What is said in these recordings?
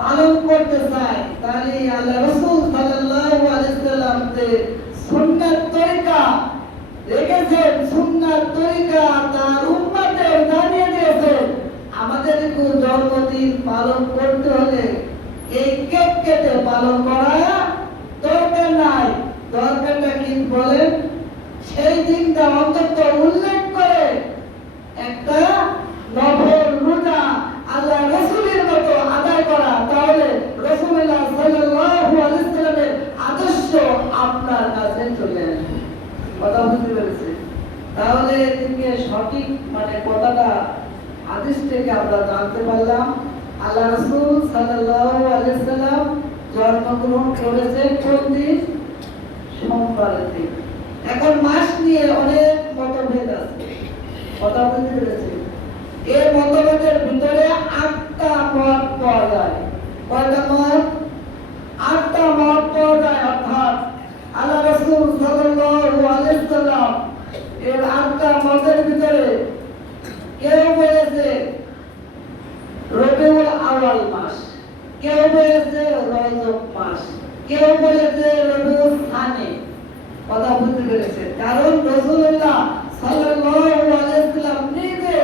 পালন করতে চায়, তাহলে আল্লাহ রসুল সাল্লাল্লাহু আলাইহি যে সুন্নাত তরিকা রেখেছেন। সুন্নাত তরিকা তার উম্মতের জানিয়ে দিয়েছেন আমাদের জন্মদিন পালন করতে হলে এই কেক কেটে পালন করা দরকার নাই। দরকারটা কি বলেন? সেই দিনটা অন্তত উল্লেখ করে একটা নফল কথা বুঝতে পেরেছে। তাহলে এদিকে সঠিক মানে কথাটা হাদিস থেকে আমরা জানতে পারলাম, আল্লাহ রসুল সাল্লাল্লাহু আলাইহি সাল্লাম জন্মগ্রহণ করেছেন কোন দিন সোমবারের দিন। এখন মাস নিয়ে অনেক মতভেদ আছে। কথা বুঝতে পেরেছি। এই মতভেদের ভিতরে আটটা মত পাওয়া যায় কয়টা মত আটটা মত পাওয়া যায় অর্থাৎ আল্লাহ রসুল সাল্লাল্লাহু আলাইহি সাল্লাম এর আটটা ভিতরে। কেউ বলেছে, রবিউল আউয়াল মাস। কেউ বলেছে, রজব মাস। কেউ বলেছে, রবিউল সানি। কথা বুঝতে পেরেছে। কারণ রসুল্লাহ সাল্লাল্লাহু আলাইহি সাল্লাম নিজে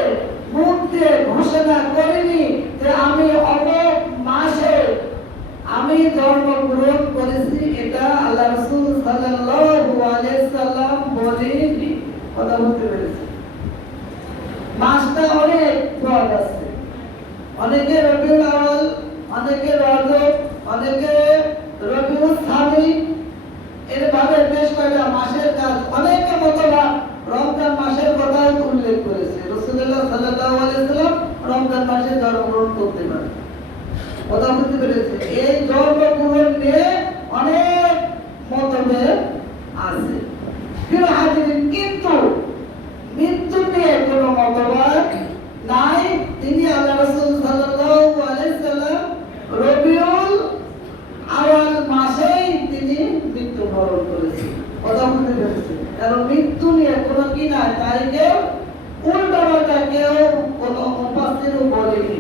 ঘোষণা করেনি যে আমি অমুক মাসে আমি করেছি। এটা আল্লাহ রসুল সাল্লাল্লাহু আলাইহি সাল্লাম বলেনি কথা বুঝতে পেরেছে মাসটা অনেক পদ আছে। অনেকে রবিউল আউয়াল অনেকে রজব, অনেকে রবিউল সানি এরভাবে বেশ কয়েকটা মাসের কাজ। অনেকে মতবা রমজান মাসের কথা উল্লেখ করেছে। রসুল্লাহ সাল্লাল্লাহু আলাইহি রমজান মাসে জন্মগ্রহণ করতে পারে কথা বুঝতে পেরেছে এই জন্মগ্রহণ নিয়ে অনেক মতভেদ আছে। কিন্তু মৃত্যু নিয়ে কোনো মতবাদ নাই। তিনি আল্লাহ রাসূল সাল্লাল্লাহু আলাইহি সাল্লাম রবিউল আওয়াল মাসেই তিনি মৃত্যুবরণ করেছেন। কথা বুঝতে পেরেছেন? কারণ মৃত্যু নিয়ে কোনো কি নাই কেউ উল্টা পাল্টা কেউ কোনো মুফাসসিরও বলেনি।